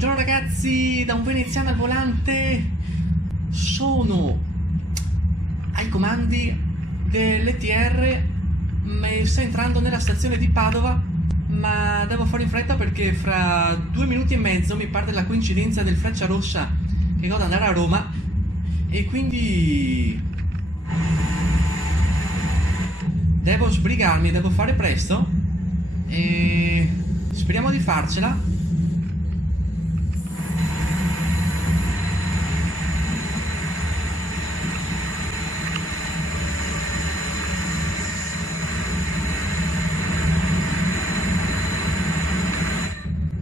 Buongiorno ragazzi, da un veneziano al volante. Sono ai comandi dell'ETR. Sto entrando nella stazione di Padova, ma devo fare in fretta perché fra 2 minuti e mezzo mi parte la coincidenza del Frecciarossa che devo andare a Roma, e quindi devo sbrigarmi, devo fare presto e speriamo di farcela.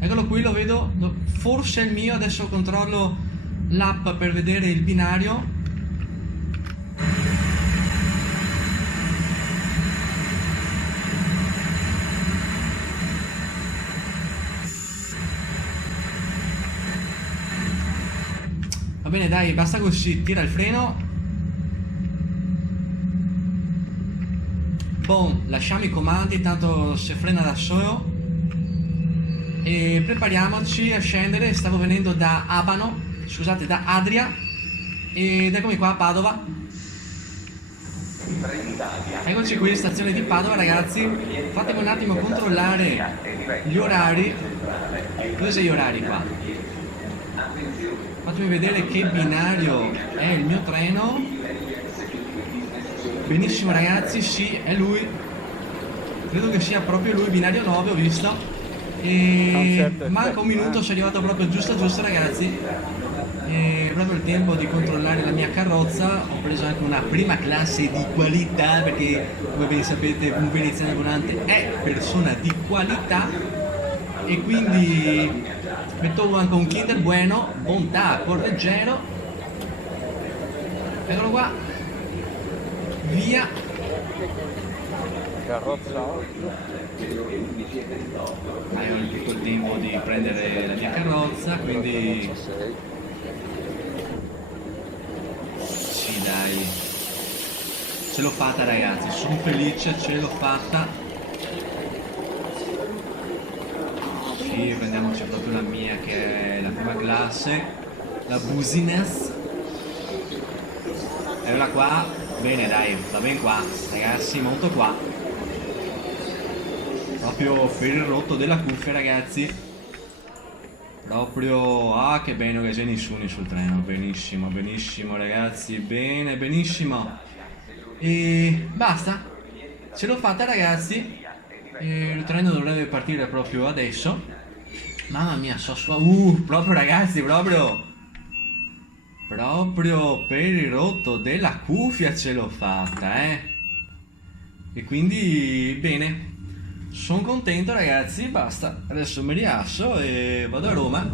Eccolo qui, lo vedo, forse è il mio. Adesso controllo l'app per vedere il binario. Va bene, dai, basta così, tira il freno. Boom, lasciamo i comandi, tanto si frena da solo. E prepariamoci a scendere. Stavo venendo da Abano, scusate, da Adria, ed eccomi qua a Padova. Eccoci qui, stazione di Padova, ragazzi. Fatemi un attimo controllare gli orari. Dove sono gli orari qua? Fatemi vedere che binario è il mio treno. Benissimo ragazzi, sì, è lui. Credo che sia proprio lui, binario 9, ho visto. E manca un minuto, sono arrivato proprio giusto ragazzi. E proprio il tempo di controllare la mia carrozza. Ho preso anche una prima classe di qualità, perché come ben sapete un veneziano volante è persona di qualità, e quindi metto anche un Kinder Bueno, bontà, porleggero. Eccolo qua, via. Carrozza 8. Ho tutto il tempo di prendere la mia carrozza, quindi sì dai, ce l'ho fatta ragazzi, sono felice, ce l'ho fatta. Sì, prendiamoci proprio la mia che è la prima classe, la Business. Eccola qua, bene dai, va bene qua ragazzi, monto qua. Proprio per il rotto della cuffia ragazzi. Proprio, ah che bene che c'è nessuno sul treno. Benissimo, benissimo ragazzi, bene, benissimo. E basta, ce l'ho fatta ragazzi. E il treno dovrebbe partire proprio adesso. Mamma mia, proprio ragazzi, proprio per il rotto della cuffia ce l'ho fatta, E quindi bene, sono contento ragazzi, basta, adesso mi rilasso e vado a Roma.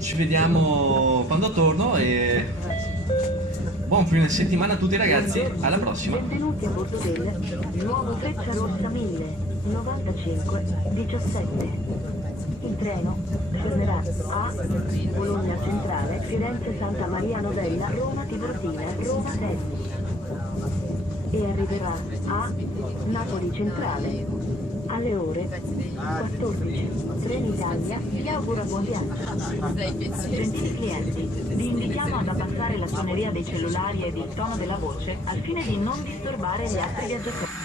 Ci vediamo quando torno e buon fine settimana a tutti ragazzi, alla prossima. Benvenuti a bordo del nuovo Frecciarossa 1000 95 17. Il treno scenderà a Bologna Centrale, Firenze Santa Maria Novella, Roma Tiburtina, Roma Termini, e arriverà a Napoli Centrale alle ore 14. Trenitalia vi augura buon viaggio. Gentili clienti, vi invitiamo ad abbassare la suoneria dei cellulari ed il tono della voce al fine di non disturbare gli altri viaggiatori.